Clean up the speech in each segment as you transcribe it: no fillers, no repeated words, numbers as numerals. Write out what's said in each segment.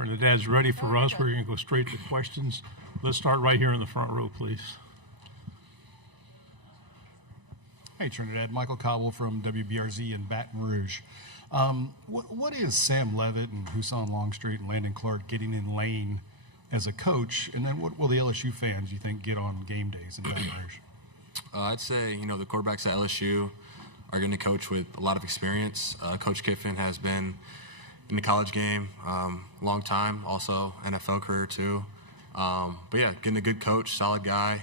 Trinidad's ready for us. We're going to go straight to questions. Let's start right here in the front row, please. Hey, Trinidad. Michael Cobble from WBRZ in Baton Rouge. What is Sam Levitt and Husan Longstreet and Landon Clark getting in lane as a coach? And then what will the LSU fans, you think, get on game days in Baton Rouge? I'd say, the quarterbacks at LSU are going to coach with a lot of experience. Coach Kiffin has been in the college game long time, also NFL career too. But yeah, getting a good coach, solid guy.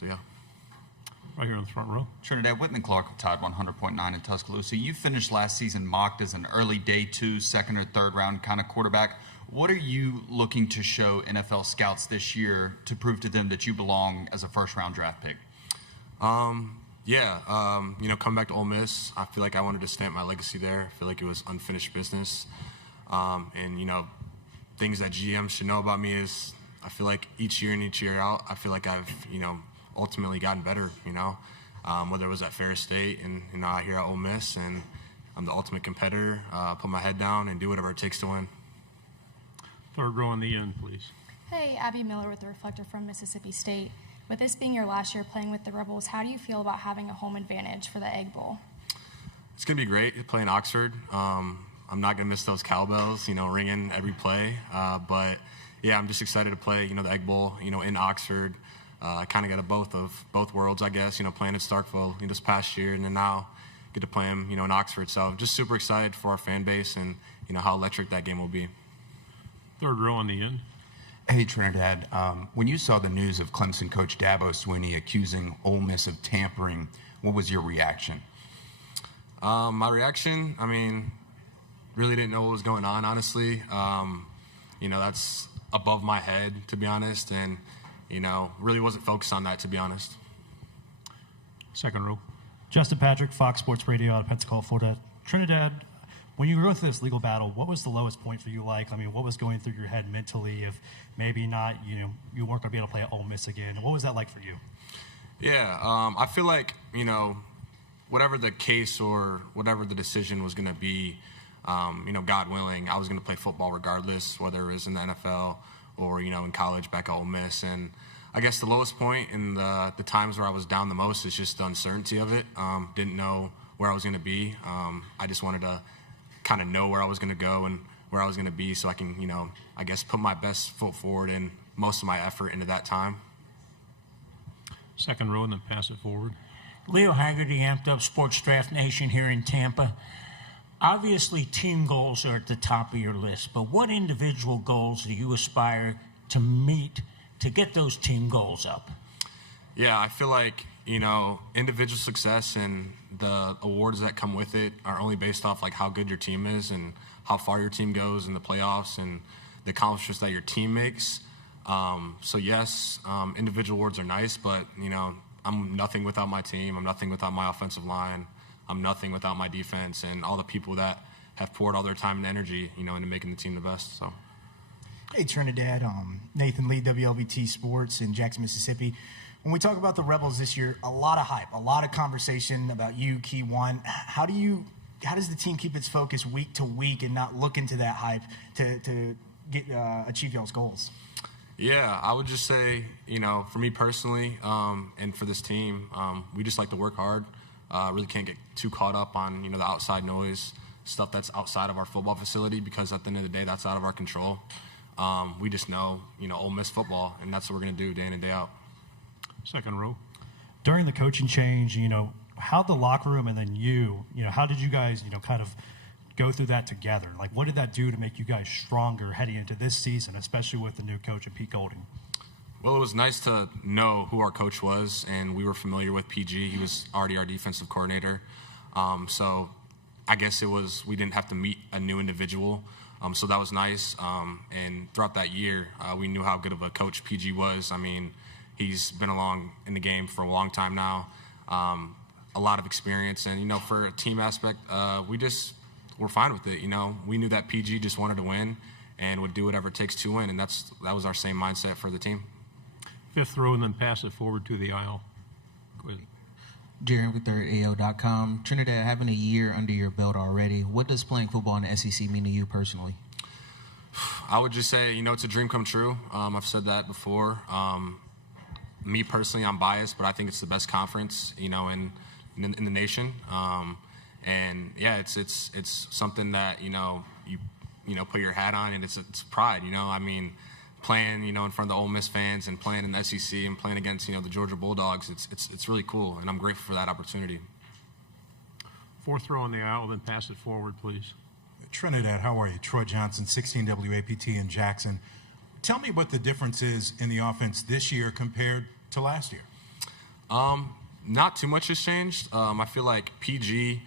So yeah. Right here in the front row. Trinidad, Whitman Clark tied 100.9 in Tuscaloosa. You finished last season mocked as an early day 2, second or third round kind of quarterback. What are you looking to show NFL scouts this year to prove to them that you belong as a first round draft pick? Come back to Ole Miss, I feel like I wanted to stamp my legacy there. I feel like it was unfinished business. Things that GM should know about me is I feel like each year in, each year out, I feel like I've, ultimately gotten better, whether it was at Ferris State and, here at Ole Miss, and I'm the ultimate competitor, put my head down and do whatever it takes to win. Third row in the end, please. Hey, Abby Miller with The Reflector from Mississippi State. With this being your last year playing with the Rebels, how do you feel about having a home advantage for the Egg Bowl? It's going to be great playing Oxford. I'm not going to miss those cowbells, ringing every play. But, yeah, I'm just excited to play, the Egg Bowl, in Oxford. I kind of got both worlds, I guess, playing at Starkville this past year, and then now get to play him, in Oxford. So just super excited for our fan base and, how electric that game will be. Third row on the end. Hey, Trinidad. When you saw the news of Clemson coach Dabo Swinney accusing Ole Miss of tampering, what was your reaction? My reaction, really didn't know what was going on, honestly. That's above my head, to be honest, and really wasn't focused on that, to be honest. Second row. Justin Patrick, Fox Sports Radio out of Pensacola, Florida. Trinidad, when you go through this legal battle, what was the lowest point for you like? What was going through your head mentally if maybe not, you weren't going to be able to play at Ole Miss again? What was that like for you? Yeah, I feel like, whatever the case or whatever the decision was going to be, God willing, I was going to play football regardless, whether it was in the NFL or, in college back at Ole Miss. And I guess the lowest point in the times where I was down the most is just the uncertainty of it. Didn't know where I was going to be. I just wanted to kind of know where I was going to go and where I was going to be so I can, I guess put my best foot forward and most of my effort into that time. Second row and then pass it forward. Leo Haggerty, Amped Up Sports Draft Nation here in Tampa. Obviously, team goals are at the top of your list, but what individual goals do you aspire to meet to get those team goals up? Yeah, I feel like, individual success and the awards that come with it are only based off like how good your team is and how far your team goes in the playoffs and the accomplishments that your team makes. So yes, individual awards are nice, but I'm nothing without my team. I'm nothing without my offensive line. I'm nothing without my defense and all the people that have poured all their time and energy, into making the team the best. So. Hey, Trinidad. Nathan Lee, WLBT Sports in Jackson, Mississippi. When we talk about the Rebels this year, a lot of hype, a lot of conversation about you, Key One. How does the team keep its focus week to week and not look into that hype to achieve y'all's goals? Yeah, I would just say, for me personally and for this team, we just like to work hard. Really can't get too caught up on, the outside noise, stuff that's outside of our football facility because at the end of the day, that's out of our control. We just know, Ole Miss football, and that's what we're going to do day in and day out. Second row. During the coaching change, how the locker room and then how did you guys, kind of go through that together? Like, what did that do to make you guys stronger heading into this season, especially with the new coach and Pete Golding? Well, it was nice to know who our coach was, and we were familiar with PG. He was already our defensive coordinator. So I guess we didn't have to meet a new individual. So that was nice. And throughout that year, we knew how good of a coach PG was. He's been along in the game for a long time now, a lot of experience. And, for a team aspect, we're fine with it. We knew that PG just wanted to win and would do whatever it takes to win. And that was our same mindset for the team. Fifth row and then pass it forward to the aisle. Go ahead. Jaron with AO.com. Trinidad, having a year under your belt already, what does playing football in the SEC mean to you personally? I would just say, it's a dream come true. I've said that before. Me personally, I'm biased, but I think it's the best conference, in the nation. And yeah, it's something that you put your hat on, and it's pride. Playing in front of the Ole Miss fans and playing in the SEC and playing against the Georgia Bulldogs, it's really cool, and I'm grateful for that opportunity. Fourth row on the aisle, then pass it forward, please. Trinidad, how are you? Troy Johnson, 16 WAPT in Jackson. Tell me what the difference is in the offense this year compared to last year. Not too much has changed. I feel like PG,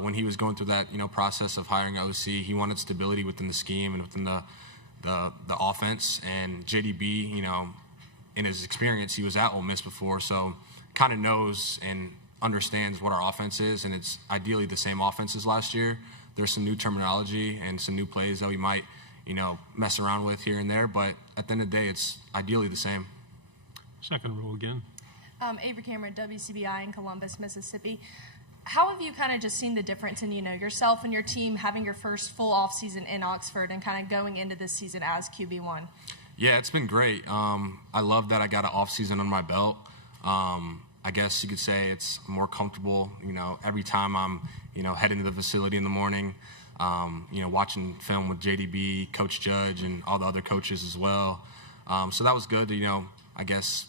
when he was going through that process of hiring OC, he wanted stability within the scheme and within the offense. And JDB, in his experience, he was at Ole Miss before, so kind of knows and understands what our offense is, and it's ideally the same offense as last year. There's some new terminology and some new plays that we might, mess around with here and there, but at the end of the day, it's ideally the same. Second row again. Avery Cameron, WCBI in Columbus, Mississippi. How have you kind of just seen the difference in, yourself and your team having your first full off season in Oxford and kind of going into this season as QB1? Yeah, it's been great. I love that I got an off season under my belt. I guess you could say it's more comfortable, every time I'm, heading to the facility in the morning, watching film with JDB, Coach Judge, and all the other coaches as well. So that was good to, I guess,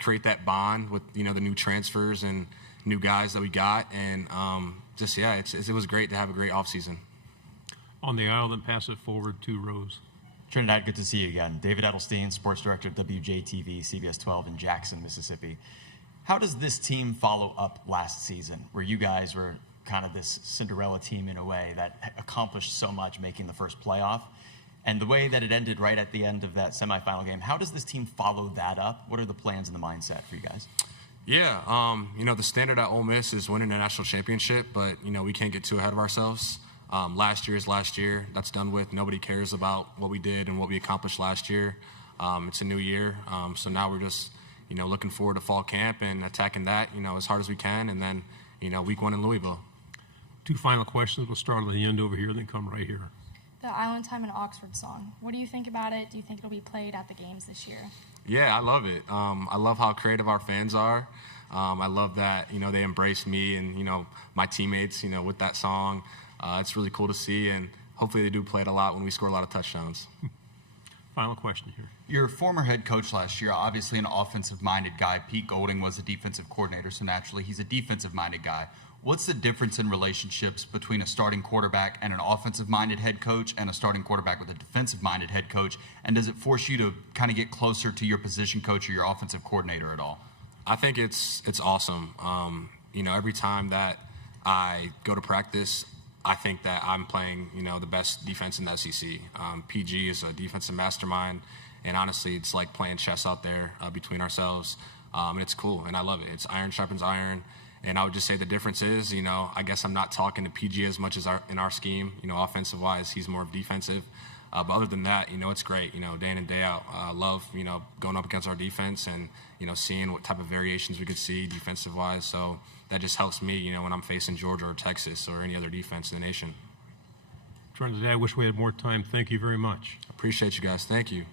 create that bond with, the new transfers and new guys that we got. And it was great to have a great offseason. On the aisle, then pass it forward 2 rows. Trinidad, good to see you again. David Edelstein, sports director of WJTV, CBS 12 in Jackson, Mississippi. How does this team follow up last season, where you guys were kind of this Cinderella team in a way that accomplished so much, making the first playoff? And the way that it ended right at the end of that semifinal game, how does this team follow that up? What are the plans and the mindset for you guys? Yeah, the standard at Ole Miss is winning a national championship, but, we can't get too ahead of ourselves. Last year is last year. That's done with. Nobody cares about what we did and what we accomplished last year. It's a new year. So now we're just, looking forward to fall camp and attacking that, as hard as we can. And then, week 1 in Louisville. 2 final questions. We'll start at the end over here, then come right here. The Island Time in Oxford song. What do you think about it? Do you think it'll be played at the games this year? Yeah, I love it. I love how creative our fans are. I love that, they embrace me and, my teammates, with that song. It's really cool to see, and hopefully they do play it a lot when we score a lot of touchdowns. Final question here. Your former head coach last year, obviously an offensive-minded guy. Pete Golding was a defensive coordinator, so naturally he's a defensive-minded guy. What's the difference in relationships between a starting quarterback and an offensive-minded head coach and a starting quarterback with a defensive-minded head coach? And does it force you to kind of get closer to your position coach or your offensive coordinator at all? I think it's awesome. Every time that I go to practice, I think that I'm playing, the best defense in the SEC. PG is a defensive mastermind, and honestly, it's like playing chess out there between ourselves, and it's cool, and I love it. It's iron sharpens iron, and I would just say the difference is, I guess I'm not talking to PG as much as in our scheme, offensive-wise, he's more defensive. But other than that, it's great, day in and day out. I love, going up against our defense and, seeing what type of variations we could see defensive-wise. So that just helps me, when I'm facing Georgia or Texas or any other defense in the nation. Trinidad, I wish we had more time. Thank you very much. Appreciate you guys. Thank you.